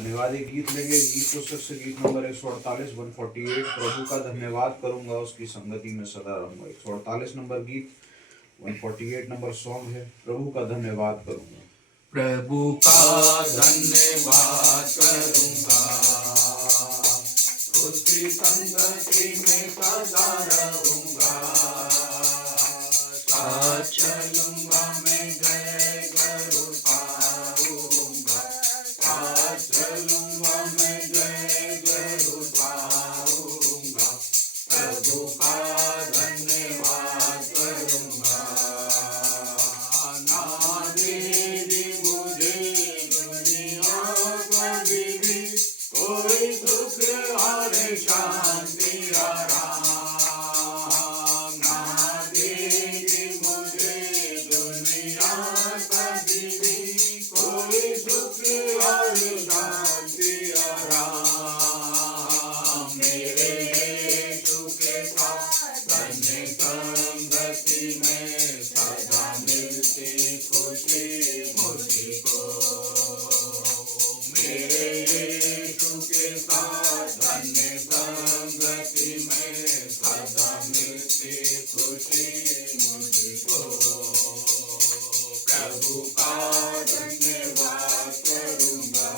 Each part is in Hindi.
धन्यवादी गीत लेंगे। गीत पुस्तक से गीत नंबर 148 148, प्रभु का धन्यवाद करूंगा उसकी संगति में सदा रहूंगा। 148 नंबर गीत, 148 नंबर सॉन्ग है, प्रभु का धन्यवाद करूंगा। प्रभु का धन्यवाद करूंगा, उसकी संगति में सदा रहूंगा। साथ चलूंगा मैं जय जरूर पाऊंगा, साथ चलूंगा मैं जय जरूर पाऊंगा। प्रभु का धन्यवाद करूंगा। ना देगी मुझे दुनिया कभी भी कोई दुख और शांति आराम, ना देगी मुझे दुनिया कभी भी कोई दुख और शांति आराम। मेरे यीशु के साथ धन्य संगति में सदा मिलती खुशी मुझको। मेरे यीशु के साथ धन्य संगति में सदा मिलती खुशी मुझको। प्रभु का धन्यवाद करूंगा,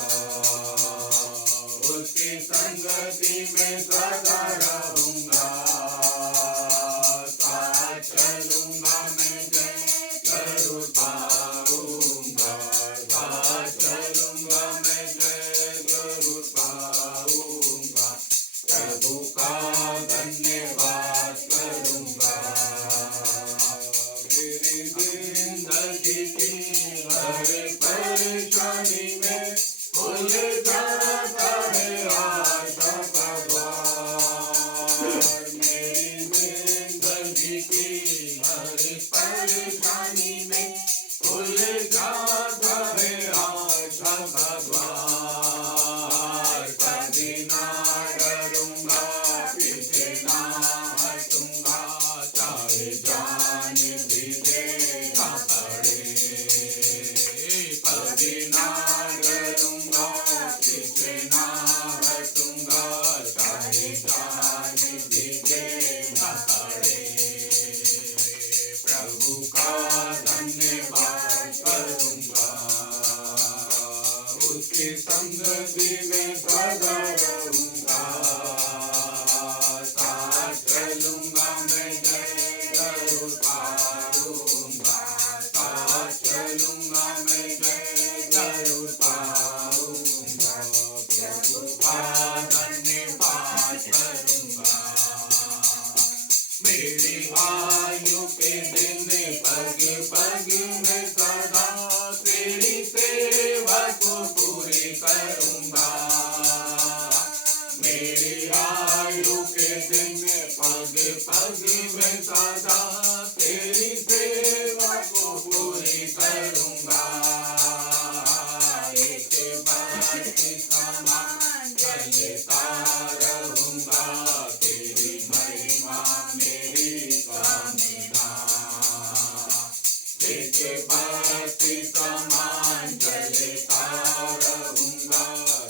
उसकी संगति में सदा रहूंगा। साथ चलूंगा मैं जय जरूर पाऊंगा, साथ चलूंगा मैं जय जरूर पाऊंगा। प्रभु का धन्यवाद करूंगा। मेरी जिंदगी की हर परेशानी में खुल जाता है आशा का द्वार। मेरी जिंदगी की हर परेशानी में खुल जाता है आशा का द्वार। कभी ना डरूंगा, पीछे ना हटूंगा, चाहे जान भी देना पड़े। कभी ना डरूंगा, पीछे ना हटूंगा, चाहे जान भी देना पड़े। प्रभु का धन्यवाद करूंगा, उसकी संगति में सदा रहूंगा। साथ चलूंगा मैं जय जरूर पाऊंगा, साथ चलूंगा मैं जय जरूर पाऊंगा। प्रभु का धन्यवाद करूंगा। मेरी आयु के दिन पग पग में सदा तेरी सेवा को पूरी करूंगा। मेरी आयु के दिन पग पग में सदा तेरी सेवा को पूरी करूंगा। एक बार समान चलता रहूंगा, तेरी महिमा मेरी कामना। एक बार समान चलता रहूंगा,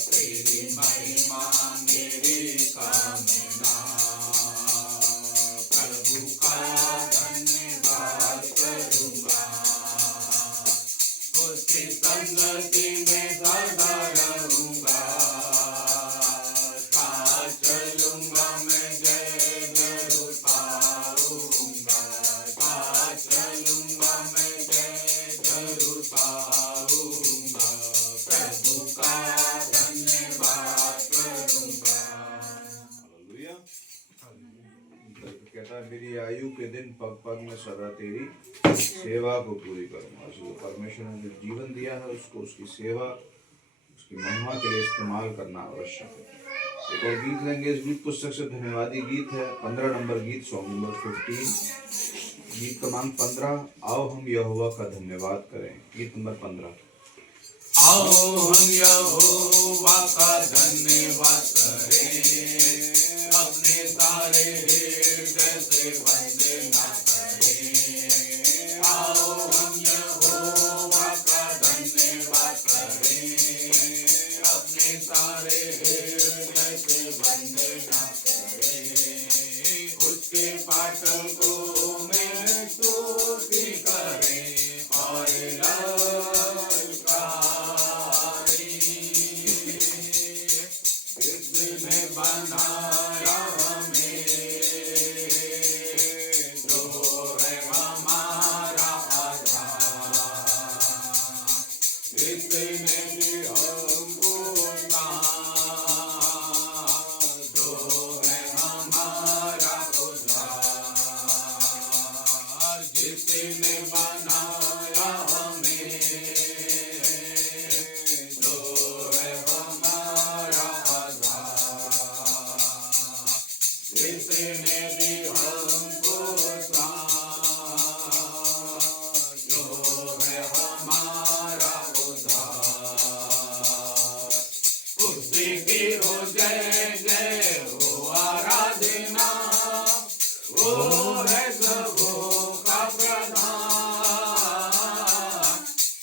तेरी महिमा मेरी कामना। प्रभु का धन्यवाद करूंगा, उसकी संगति में सदा रहूंगा। साथ चलूंगा मैं जय जरूर पाऊंगा, साथ चलूंगा मैं जय जरूर पाऊंगा। प्रभु का धन्यवाद करूंगा। हालेलुया। कहता है मेरी आयु के दिन पग पग में सदा तेरी सेवा को पूरी करूंगा। जो परमेश्वर ने जो जीवन दिया है उसको, उसकी सेवा, उसकी महिमा के लिए इस्तेमाल करना आवश्यक है। एक और गीत लेंगे इस गीत पुस्तक से, धन्यवादी गीत है, 15 नंबर गीत, सॉन्ग नंबर 15, गीत क्रमांक 15, आओ हम यहोवा का धन्यवाद करें। गीत नंबर 15। आओ हम यहोवा का धन्यवाद करें, अपने सारे हृदय से वंदना करें। आओ हम यहोवा का धन्यवाद करें, अपने उसी की हो जय जय हो आराधना, वो है सबों का प्रधान,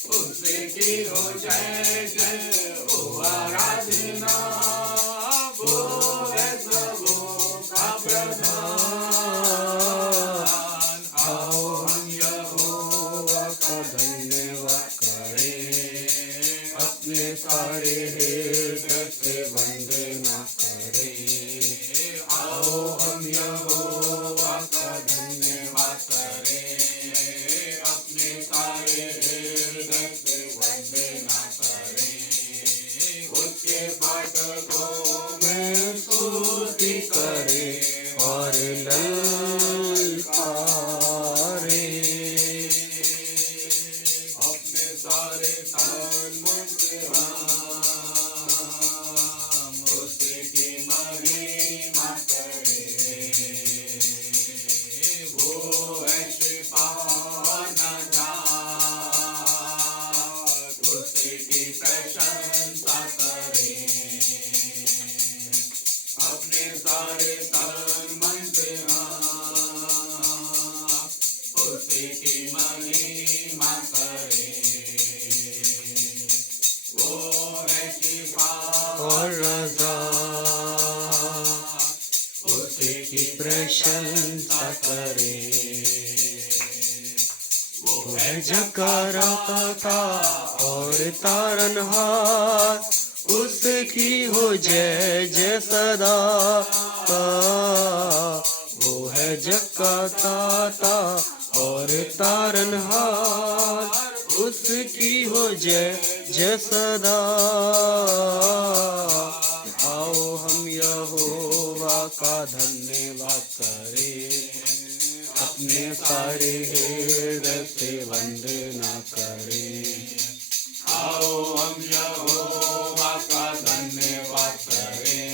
उसी की हो जय जय हो आराधना, वो है सबों का प्रधान। आओ हम यहोवा का धन्यवाद करें, अपने सारे हृदय से वंदना करें। आओ हम यहोवा का धन्यवाद करें, अपने सारे हृदय से वंदना करें। उसके फाटकों में स्तुति करें और ललकारें, अपने सारे तन मन से हम उसी की महिमा करें। वो है शिफा नजात, उसी की प्रशंसा करें, अपने सारे तन मन से हम उसी की महिमा करें। वो है शिफा और रज़ा, उसी की प्रशंसा करें। वो है जकाराता और तारनहार, उसकी हो जय जय सदा। वो है जकाराता और तारनहार, उसकी हो जय जय सदा। आओ हम यहोवा का धन्यवाद करें, अपने सारे हृदय से वंदना करें। आओ हम यहोवा का धन्यवाद करें,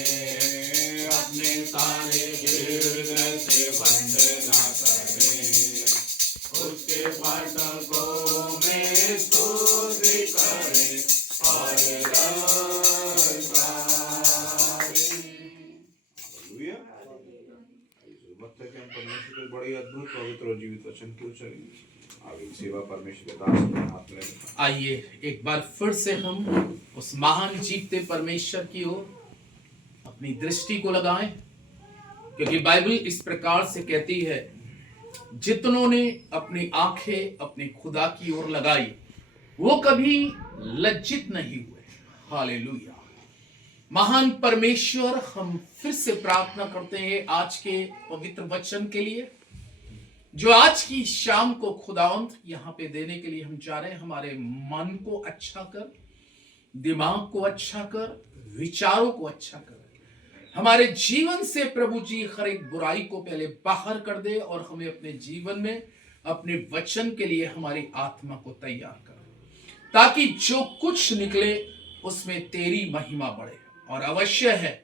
अपने सारे हृदय से वंदना करें। उसके फाटकों में स्तुति करें और हालेलुया। जरूरत है कि हम परमेश्वर के बड़ी अद्भुत पवित्र और जीवित वचन की ओर चलेंगे। आगे सेवा परमेश्वर के दास के हाथ में। आइए एक बार फिर से हम उस महान जीवते परमेश्वर की ओर अपनी दृष्टि को लगाएं, क्योंकि बाइबल इस प्रकार से कहती है, जितनों ने अपनी आंखें अपने खुदा की ओर लगाई वो कभी लज्जित नहीं हुए। हालेलुया। महान परमेश्वर, हम फिर से प्रार्थना करते हैं आज के पवित्र वचन के लिए, जो आज की शाम को खुदावंत यहाँ पे देने के लिए हम जा रहे हैं। हमारे मन को अच्छा कर, दिमाग को अच्छा कर, विचारों को अच्छा कर, हमारे जीवन से प्रभु जी हर एक बुराई को पहले बाहर कर दे और हमें अपने जीवन में अपने वचन के लिए हमारी आत्मा को तैयार कर, ताकि जो कुछ निकले उसमें तेरी महिमा बढ़े। और अवश्य है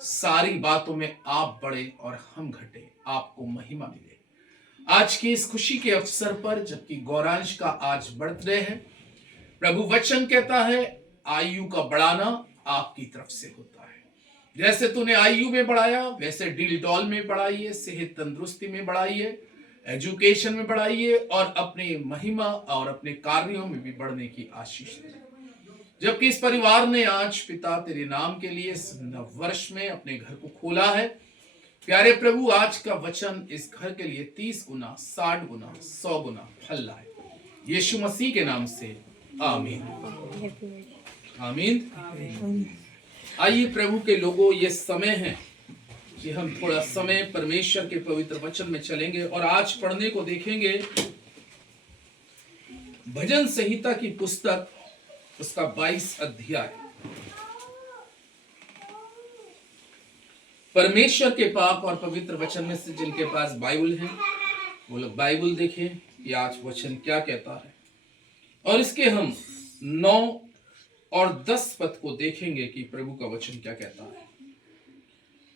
सारी बातों में आप बढ़े और हम घटे, आपको महिमा मिले। आज की इस खुशी के अवसर पर, जबकि गौरांश का आज बर्थडे है, प्रभु वचन कहता है आयु का बढ़ाना आपकी तरफ से होता है। जैसे तूने आयु में बढ़ाया वैसे डील डॉल में बढ़ाइए, सेहत तंदुरुस्ती में बढ़ाइए, एजुकेशन में बढ़ाइए और अपने महिमा और अपने कार्यों में भी बढ़ने की आशीष दे। जबकि इस परिवार ने आज पिता तेरे नाम के लिए नव वर्ष में अपने घर को खोला है, प्यारे प्रभु आज का वचन इस घर के लिए 30 गुना, 60 गुना, 100 गुना फल लाए। यीशु मसीह के नाम से आमीन, आमीन। आइए प्रभु के लोगों, ये समय है कि हम थोड़ा समय परमेश्वर के पवित्र वचन में चलेंगे और आज पढ़ने को देखेंगे भजन संहिता की पुस्तक, उसका 22 अध्याय। परमेश्वर के पाक और पवित्र वचन में से जिनके पास बाइबल है वो लोग बाइबल देखें कि आज वचन क्या कहता है, और इसके हम 9 और 10 पद को देखेंगे कि प्रभु का वचन क्या कहता है।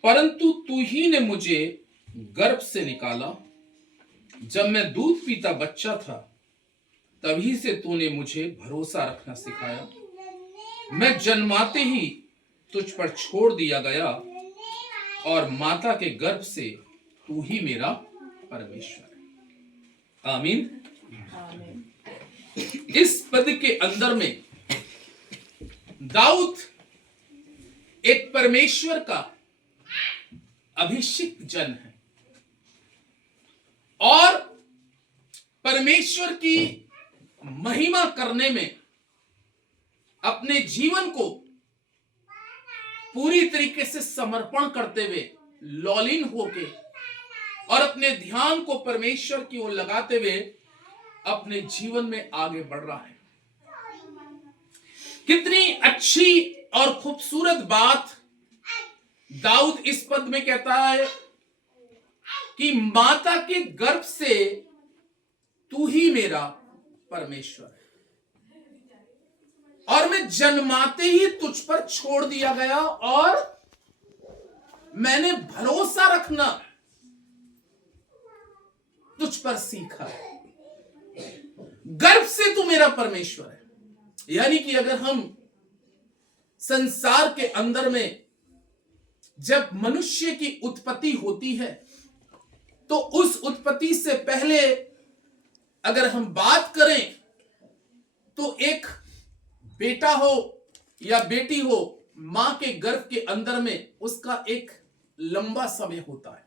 परंतु तू ही ने मुझे गर्भ से निकाला, जब मैं दूध पीता बच्चा था तभी से तूने मुझे भरोसा रखना सिखाया। मैं जन्माते ही तुझ पर छोड़ दिया गया और माता के गर्भ से तू ही मेरा परमेश्वर है। आमीन। इस पद के अंदर में दाऊद एक परमेश्वर का अभिषिक्त जन है और परमेश्वर की महिमा करने में अपने जीवन को पूरी तरीके से समर्पण करते हुए लौलीन होके और अपने ध्यान को परमेश्वर की ओर लगाते हुए अपने जीवन में आगे बढ़ रहा है। कितनी अच्छी और खूबसूरत बात दाऊद इस पद में कहता है कि माता के गर्भ से तू ही मेरा परमेश्वर है और मैं जन्माते ही तुझ पर छोड़ दिया गया और मैंने भरोसा रखना तुझ पर सीखा है। गर्भ से तू मेरा परमेश्वर है, यानी कि अगर हम संसार के अंदर में जब मनुष्य की उत्पत्ति होती है तो उस उत्पत्ति से पहले अगर हम बात करें तो एक बेटा हो या बेटी हो, मां के गर्भ के अंदर में उसका एक लंबा समय होता है।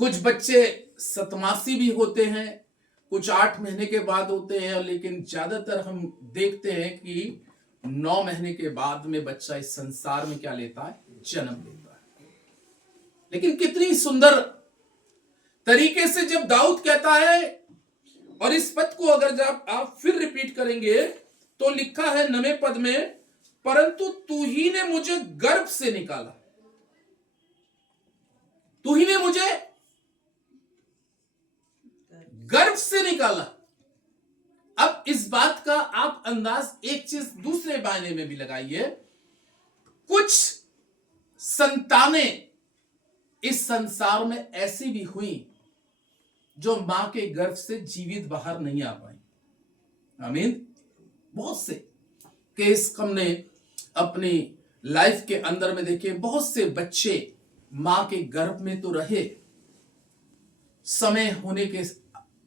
कुछ बच्चे 7 मासी भी होते हैं, कुछ 8 महीने के बाद होते हैं, लेकिन ज्यादातर हम देखते हैं कि 9 महीने के बाद में बच्चा इस संसार में क्या लेता है, जन्म लेता है। लेकिन कितनी सुंदर तरीके से जब दाऊद कहता है, और इस पद को अगर जब आप फिर रिपीट करेंगे तो लिखा है 9वें पद में, परंतु तू ही ने मुझे गर्भ से निकाला, तू ही ने मुझे गर्भ से निकाला। अब इस बात का आप अंदाज एक चीज दूसरे मायने में भी लगाइए, कुछ संतानें इस संसार में ऐसी भी हुई जो मां के गर्भ से जीवित बाहर नहीं आ पाई। आमीन। बहुत से केस हमने अपनी लाइफ के अंदर में देखे, बहुत से बच्चे मां के गर्भ में तो रहे, समय होने के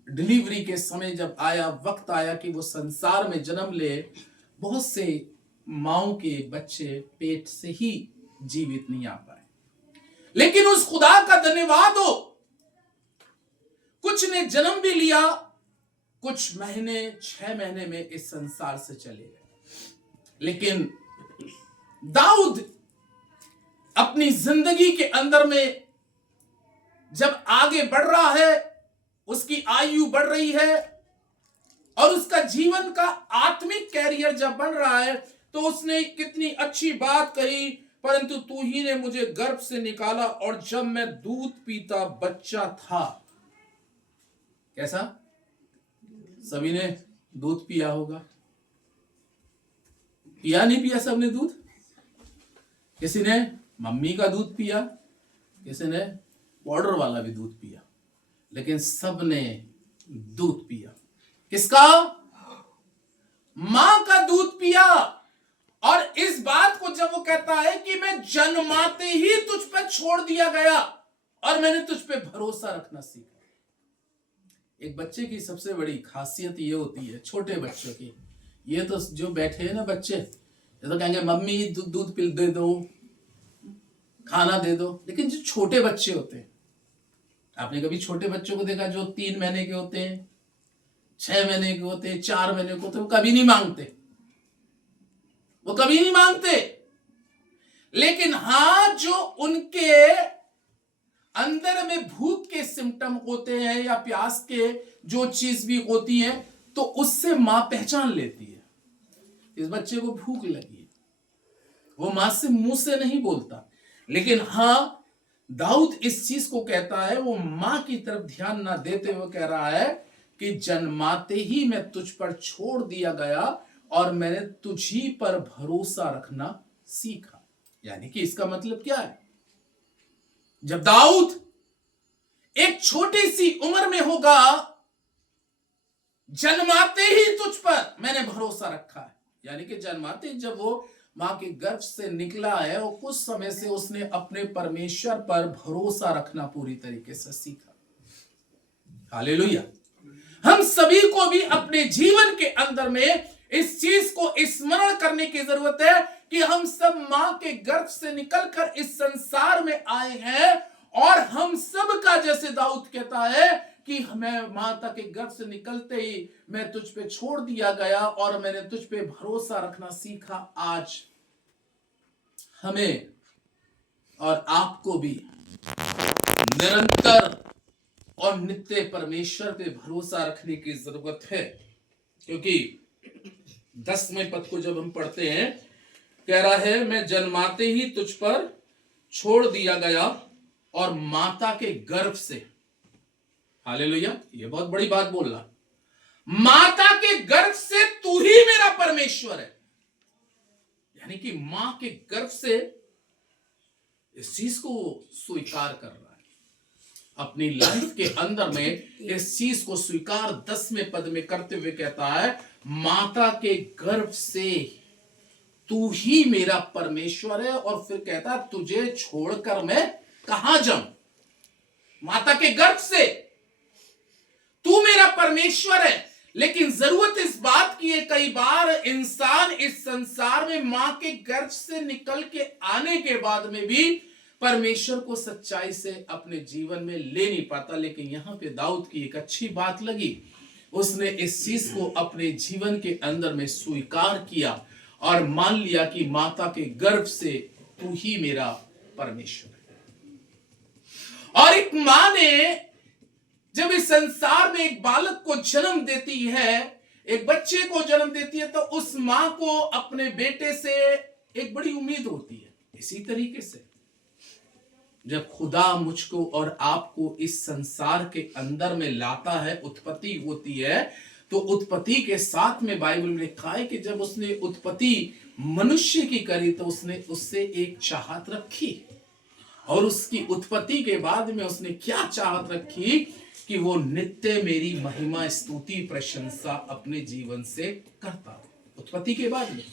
डिलीवरी के समय जब आया, वक्त आया कि वो संसार में जन्म ले, बहुत से माओं के बच्चे पेट से ही जीवित नहीं आ पाए। लेकिन उस खुदा का धन्यवाद हो, कुछ ने जन्म भी लिया, कुछ महीने 6 महीने में इस संसार से चले गए। लेकिन दाऊद अपनी जिंदगी के अंदर में जब आगे बढ़ रहा है, उसकी आयु बढ़ रही है और उसका जीवन का आत्मिक कैरियर जब बन रहा है, तो उसने कितनी अच्छी बात कही, परंतु तू ही ने मुझे गर्भ से निकाला और जब मैं दूध पीता बच्चा था। कैसा? सभी ने दूध पिया होगा, पिया नहीं पिया सबने दूध? किसी ने मम्मी का दूध पिया, किसी ने पाउडर वाला भी दूध पिया, लेकिन सबने दूध पिया। किसका? मां का दूध पिया। और इस बात को जब वो कहता है कि मैं जन्माते ही तुझ पर छोड़ दिया गया और मैंने तुझ पे भरोसा रखना सीखा। एक बच्चे की सबसे बड़ी खासियत ये होती है, छोटे बच्चों की, ये तो जो बैठे हैं ना बच्चे, ये तो कहेंगे मम्मी दूध पिल दे दो, खाना दे दो। लेकिन जो छोटे बच्चे होते हैं, आपने कभी छोटे बच्चों को देखा जो 3 महीने के होते हैं, 6 महीने के होते हैं, 4 महीने के होते हैं, वो कभी नहीं मांगते, वो कभी नहीं मांगते। लेकिन हाँ, जो उनके अंदर में भूख के सिम्टम होते हैं या प्यास के जो चीज भी होती है, तो उससे मां पहचान लेती है इस बच्चे को भूख लगी है। वो मां से मुंह से नहीं बोलता, लेकिन हाँ, दाऊद इस चीज को कहता है, वो मां की तरफ ध्यान ना देते हुए कह रहा है कि जन्माते ही मैं तुझ पर छोड़ दिया गया और मैंने तुझी पर भरोसा रखना सीखा। यानी कि इसका मतलब क्या है? जब दाऊद एक छोटी सी उम्र में होगा, जन्माते ही तुझ पर मैंने भरोसा रखा है, यानी कि जन्माते जब वो मां के गर्भ से निकला है और कुछ समय से उसने अपने परमेश्वर पर भरोसा रखना पूरी तरीके से सीखा। हालेलुया। हम सभी को भी अपने जीवन के अंदर में इस चीज को स्मरण करने की जरूरत है कि हम सब मां के गर्भ से निकलकर इस संसार में आए हैं और हम सब का, जैसे दाऊद कहता है कि मैं माता के गर्भ से निकलते ही मैं तुझ पे छोड़ दिया गया और मैंने तुझ पे भरोसा रखना सीखा। आज हमें और आपको भी निरंतर और नित्य परमेश्वर पे भरोसा रखने की जरूरत है, क्योंकि 10वें पद को जब हम पढ़ते हैं, कह रहा है मैं जन्माते ही तुझ पर छोड़ दिया गया और माता के गर्भ से। हालेलुया, ये बहुत बड़ी बात बोल रहा, माता के गर्भ से तू ही मेरा परमेश्वर है। यानी कि मां के गर्भ से इस चीज को स्वीकार कर रहा है अपनी लाइफ के अंदर में, इस चीज को स्वीकार 10वें पद में करते हुए कहता है माता के गर्भ से तू ही मेरा परमेश्वर है। और फिर कहता है तुझे छोड़कर मैं कहां जाऊं। माता के गर्भ से तू मेरा परमेश्वर है, लेकिन जरूरत इस बात की है, कई बार इंसान इस संसार में मां के गर्भ से निकल के आने के बाद में भी परमेश्वर को सच्चाई से अपने जीवन में ले नहीं पाता। लेकिन यहां पे दाऊद की एक अच्छी बात लगी, उसने इस चीज को अपने जीवन के अंदर में स्वीकार किया और मान लिया कि माता के गर्भ से तू ही मेरा परमेश्वर है। और एक मां ने जब इस संसार में एक बालक को जन्म देती है, एक बच्चे को जन्म देती है, तो उस मां को अपने बेटे से एक बड़ी उम्मीद होती है। इसी तरीके से जब खुदा मुझको और आपको इस संसार के अंदर में लाता है, उत्पत्ति होती है, तो उत्पत्ति के साथ में बाइबल में लिखा है कि जब उसने उत्पत्ति मनुष्य की करी तो उसने उससे एक चाहत रखी। और उसकी उत्पत्ति के बाद में उसने क्या चाहत रखी कि वो नित्य मेरी महिमा स्तुति प्रशंसा अपने जीवन से करता। उत्पत्ति के बाद में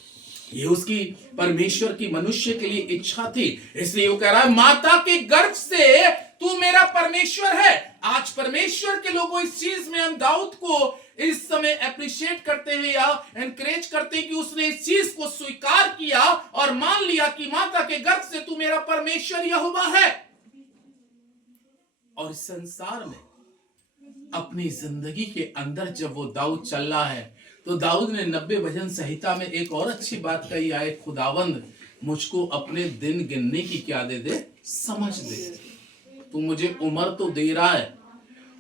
ये उसकी परमेश्वर की मनुष्य के लिए इच्छा थी, इसलिए वो कह रहा है माता के गर्भ से तू मेरा परमेश्वर है। आज परमेश्वर के लोगों इस चीज में हम दाऊद को इस समय अप्रिशिएट करते हैं या एनकरेज करते हैं कि उसने इस चीज को स्वीकार किया और मान लिया कि माता के गर्भ से तू मेरा परमेश्वर यहोवा है। और इस संसार में अपनी जिंदगी के अंदर जब वो दाऊद चल रहा है, तो दाऊद ने 90 भजन संहिता में एक और अच्छी बात कही है, खुदावंद मुझको अपने दिन गिनने की क्या दे दे, समझ दे। तू मुझे उम्र तो दे रहा है,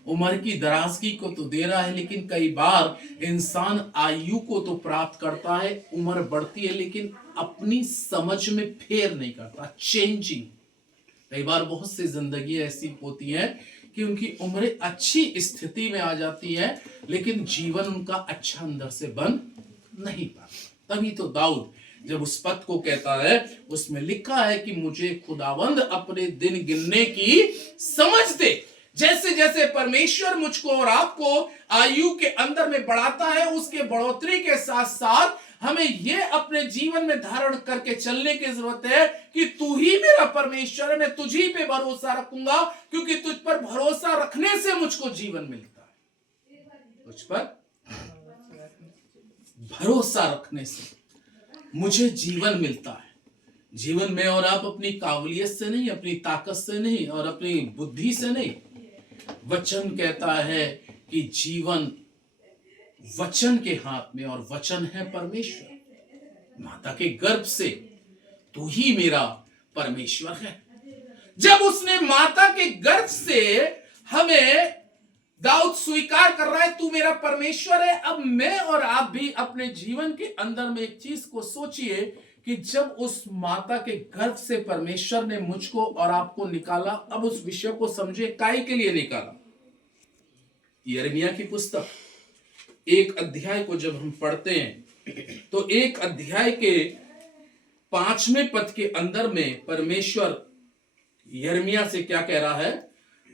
उम्र की दराजगी को तो दे रहा है, लेकिन कई बार इंसान आयु को तो प्राप्त करता है, उम्र बढ़ती है, लेकिन अपनी समझ में फेर नहीं करता, चेंजिंग। कई बार बहुत सी जिंदगी ऐसी होती है कि उनकी उम्रें अच्छी स्थिति में आ जाती है, लेकिन जीवन उनका अच्छा अंदर से बन नहीं पाता। तभी तो दाऊद जब उस पद को कहता है, उसमें लिखा है कि मुझे खुदावंद अपने दिन गिनने की समझ दे। जैसे जैसे परमेश्वर मुझको और आपको आयु के अंदर में बढ़ाता है, उसके बढ़ोतरी के साथ साथ हमें ये अपने जीवन में धारण करके चलने की जरूरत है कि तू ही मेरा परमेश्वर है, मैं तुझी पे भरोसा रखूंगा, क्योंकि तुझ पर भरोसा रखने से मुझको जीवन मिलता है। तुझ पर भरोसा रखने से मुझे जीवन मिलता है। जीवन में और आप अपनी काबिलियत से नहीं, अपनी ताकत से नहीं और अपनी बुद्धि से नहीं। वचन कहता है कि जीवन वचन के हाथ में, और वचन है परमेश्वर। माता के गर्भ से तू ही मेरा परमेश्वर है। जब उसने माता के गर्भ से हमें दाऊद स्वीकार कर रहा है तू मेरा परमेश्वर है, अब मैं और आप भी अपने जीवन के अंदर में एक चीज को सोचिए कि जब उस माता के गर्भ से परमेश्वर ने मुझको और आपको निकाला, अब उस विषय को समझे काहे के लिए निकाला। यिर्मयाह की पुस्तक 1 अध्याय को जब हम पढ़ते हैं तो 1 अध्याय के 5वें पद के अंदर में परमेश्वर यिर्मयाह से क्या कह रहा है,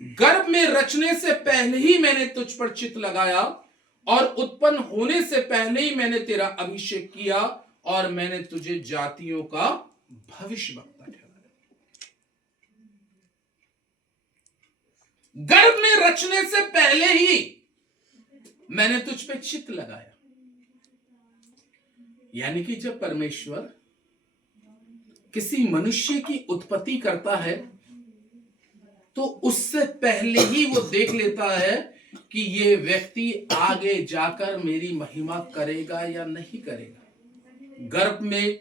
गर्भ में रचने से पहले ही मैंने तुझ पर चित्त लगाया और उत्पन्न होने से पहले ही मैंने तेरा अभिषेक किया और मैंने तुझे जातियों का भविष्यवक्ता ठहराया। गर्भ में रचने से पहले ही मैंने तुझ पे चित्त लगाया। यानी कि जब परमेश्वर किसी मनुष्य की उत्पत्ति करता है तो उससे पहले ही वो देख लेता है कि ये व्यक्ति आगे जाकर मेरी महिमा करेगा या नहीं करेगा। गर्भ में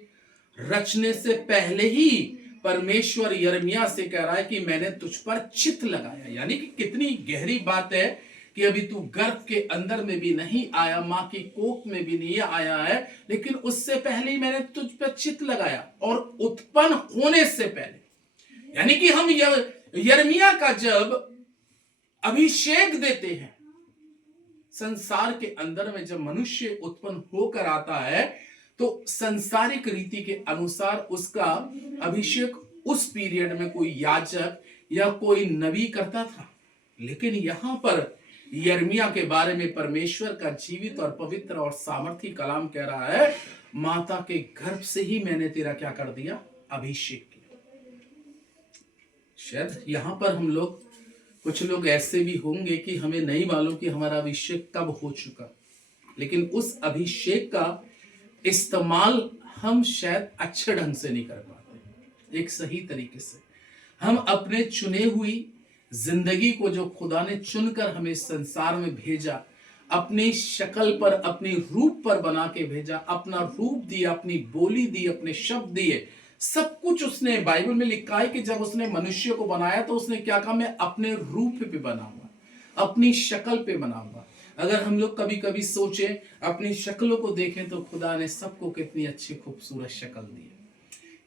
रचने से पहले ही परमेश्वर यिर्मयाह से कह रहा है कि मैंने तुझ पर चित्त लगाया। यानी कि कितनी गहरी बात है कि अभी तू गर्भ के अंदर में भी नहीं आया, मां की कोख में भी नहीं आया है, लेकिन उससे पहले ही मैंने तुझ पर चित्त लगाया। और उत्पन्न होने से पहले, यानी कि हम यिर्मयाह का जब अभिषेक देते हैं संसार के अंदर में, जब मनुष्य उत्पन्न होकर आता है तो संसारिक रीति के अनुसार उसका अभिषेक उस पीरियड में कोई याजक या कोई नबी करता था। लेकिन यहां पर यिर्मयाह के बारे में परमेश्वर का जीवित और पवित्र और सामर्थी कलाम कह रहा है, माता के गर्भ से ही मैंने तेरा क्या कर दिया, अभिषेक किया। शायद यहां पर हम लोग, कुछ लोग ऐसे भी होंगे कि हमें नहीं मालूम कि हमारा अभिषेक कब हो चुका, लेकिन उस अभिषेक का इस्तेमाल हम शायद अच्छे ढंग से नहीं कर पाते, एक सही तरीके से। हम अपने चुने हुई जिंदगी को जो खुदा ने चुनकर हमें संसार में भेजा, अपनी शक्ल पर, अपनी रूप पर बना के भेजा, अपना रूप दिया, अपनी बोली दी, अपने शब्द दिए, सब कुछ उसने, बाइबल में लिखा है कि जब उसने मनुष्य को बनाया तो उसने क्या कहा, मैं अपने रूप पे बनाऊंगा, अपनी शक्ल पे बनाऊंगा। अगर हम लोग कभी कभी सोचें, अपनी शक्लों को देखें तो खुदा ने सबको कितनी अच्छी खूबसूरत शक्ल दी है,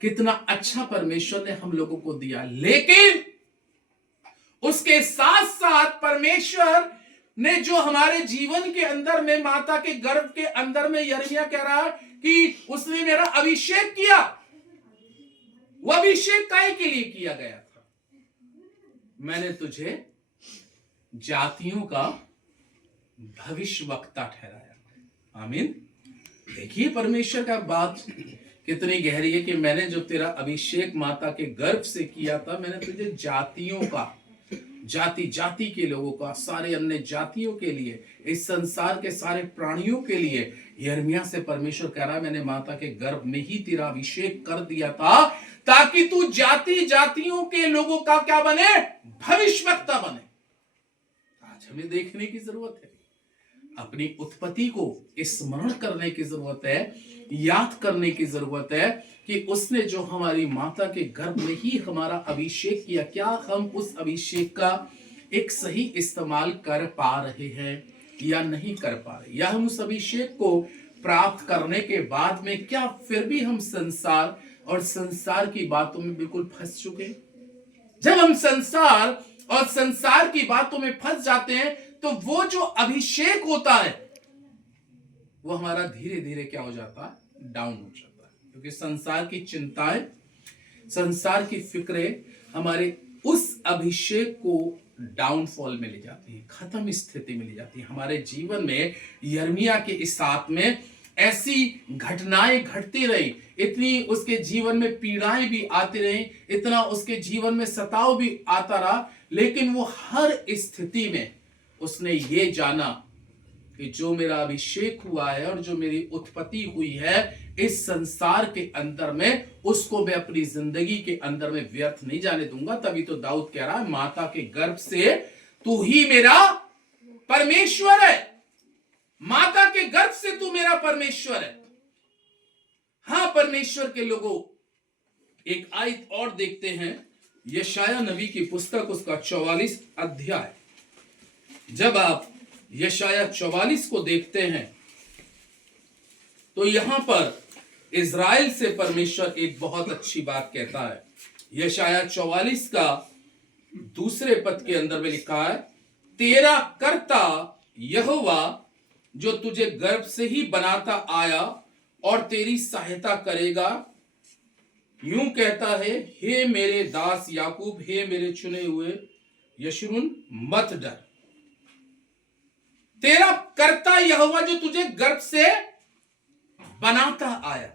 कितना अच्छा परमेश्वर ने हम लोगों को दिया। लेकिन उसके साथ साथ परमेश्वर ने जो हमारे जीवन के अंदर में, माता के गर्भ के अंदर में, यिर्मयाह कह रहा है कि उसने मेरा अभिषेक किया। वो अभिषेक काहे के लिए किया गया था, मैंने तुझे जातियों का भविष्यवक्ता ठहराया। आमीन। देखिए परमेश्वर का बात कितनी गहरी है कि मैंने जो तेरा अभिषेक माता के गर्भ से किया था, मैंने तुझे जातियों का, जाति जाति के लोगों का, सारे अन्य जातियों के लिए, इस संसार के सारे प्राणियों के लिए, यिर्मयाह से परमेश्वर कह रहा है मैंने माता के गर्भ में ही तेरा अभिषेक कर दिया था, ताकि तू जाति जातियों के लोगों का क्या बने, भविष्यवक्ता बने। आज हमें देखने की जरूरत है, अपनी उत्पत्ति को स्मरण करने की जरूरत है, याद करने की जरूरत है कि उसने जो हमारी माता के गर्भ में ही हमारा अभिषेक किया, क्या हम उस अभिषेक का एक सही इस्तेमाल कर पा रहे हैं या नहीं कर पा रहे, या हम उस अभिषेक को प्राप्त करने के बाद में क्या फिर भी हम संसार और संसार की बातों में बिल्कुल फंस चुके। जब हम संसार और संसार की बातों में फंस जाते हैं तो वो जो अभिषेक होता है वो हमारा धीरे धीरे क्या हो जाता है, डाउन हो जाता है, क्योंकि संसार की चिंताएं, संसार की फिक्रें हमारे उस अभिषेक को डाउनफॉल में ले जाती है, खत्म स्थिति में ले जाती है। हमारे जीवन में यिर्मयाह के इस साथ में ऐसी घटनाएं घटती रही, इतनी उसके जीवन में पीड़ाएं भी आती रही, इतना उसके जीवन में सताव भी आता रहा, लेकिन वो हर स्थिति में उसने ये जाना कि जो मेरा अभिषेक हुआ है और जो मेरी उत्पत्ति हुई है इस संसार के अंदर में, उसको मैं अपनी जिंदगी के अंदर में व्यर्थ नहीं जाने दूंगा। तभी तो दाऊद कह रहा है माता के गर्भ से तू ही मेरा परमेश्वर है, माता के गर्भ से तू मेरा परमेश्वर है। हां परमेश्वर के लोगों, एक आयत और देखते हैं, यशायाह नबी की पुस्तक उसका 44 अध्याय। जब आप यशायाह 44 को देखते हैं तो यहां पर इज़राइल से परमेश्वर एक बहुत अच्छी बात कहता है। यशायाह 44 का दूसरे पद के अंदर में लिखा है, तेरा कर्ता यहोवा जो तुझे गर्भ से ही बनाता आया और तेरी सहायता करेगा, यूं कहता है, हे मेरे दास याकूब, हे मेरे चुने हुए यशूरून, मत डर। तेरा कर्ता यहोवा जो तुझे गर्भ से बनाता आया।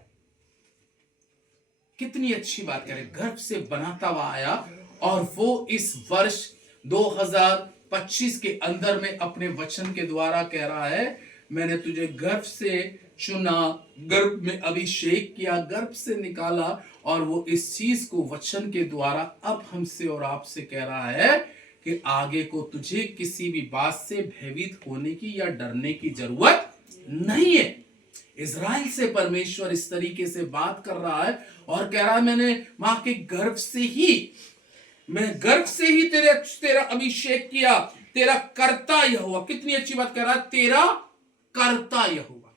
कितनी अच्छी बात कह रहे, गर्भ से बनाता हुआ आया और वो इस वर्ष 2025 के अंदर में अपने वचन के द्वारा कह रहा है, मैंने तुझे गर्भ से चुना, गर्भ में अभिषेक किया, गर्भ से निकाला, और वो इस चीज को वचन के द्वारा अब हमसे और आपसे कह रहा है कि आगे को तुझे किसी भी बात से भयभीत होने की या डरने की जरूरत नहीं है। इज़राइल से परमेश्वर इस तरीके से बात कर रहा है और कह रहा है, मैंने मां के गर्भ से ही, मैं गर्भ से ही तेरा अभिषेक किया, तेरा कर्ता यहोवा। कितनी अच्छी बात कह रहा है, तेरा कर्ता यहोवा,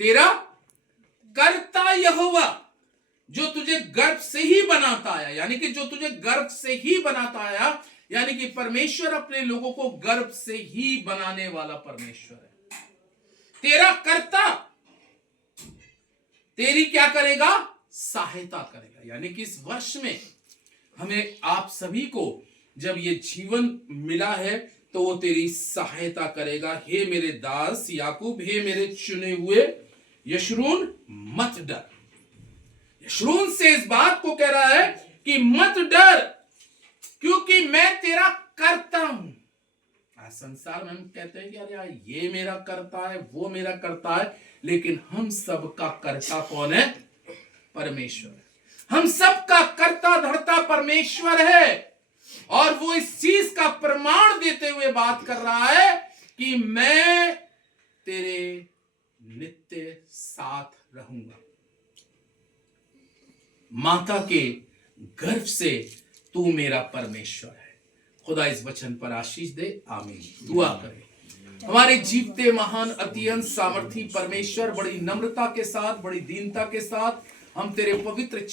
तेरा कर्ता यहोवा, जो तुझे गर्भ से ही बनाता आया, यानी कि जो तुझे गर्भ से ही बनाता आया, यानी कि परमेश्वर अपने लोगों को गर्भ से ही बनाने वाला परमेश्वर है। तेरा कर्ता तेरी क्या करेगा, सहायता करेगा। यानी कि इस वर्ष में हमें आप सभी को जब ये जीवन मिला है तो वो तेरी सहायता करेगा। हे मेरे दास याकूब, हे मेरे चुने हुए यशरून, मत डर। यशरून से इस बात को कह रहा है कि मत डर, क्योंकि मैं तेरा करता हूं। आज संसार में हम कहते हैं कि अरे यार ये मेरा करता है, वो मेरा करता है, लेकिन हम सबका करता कौन है, परमेश्वर है। हम सबका करता धरता परमेश्वर है, और वो इस चीज का प्रमाण देते हुए बात कर रहा है कि मैं तेरे नित्य साथ रहूंगा। माता के गर्भ से तू मेरा परमेश्वर है। खुदा इस वचन पर आशीष दे, आमीन। दुआ करें। हमारे जीवते महान अत्यंत सामर्थी परमेश्वर, बड़ी नम्रता के साथ, बड़ी दीनता के साथ हम तेरे पवित्र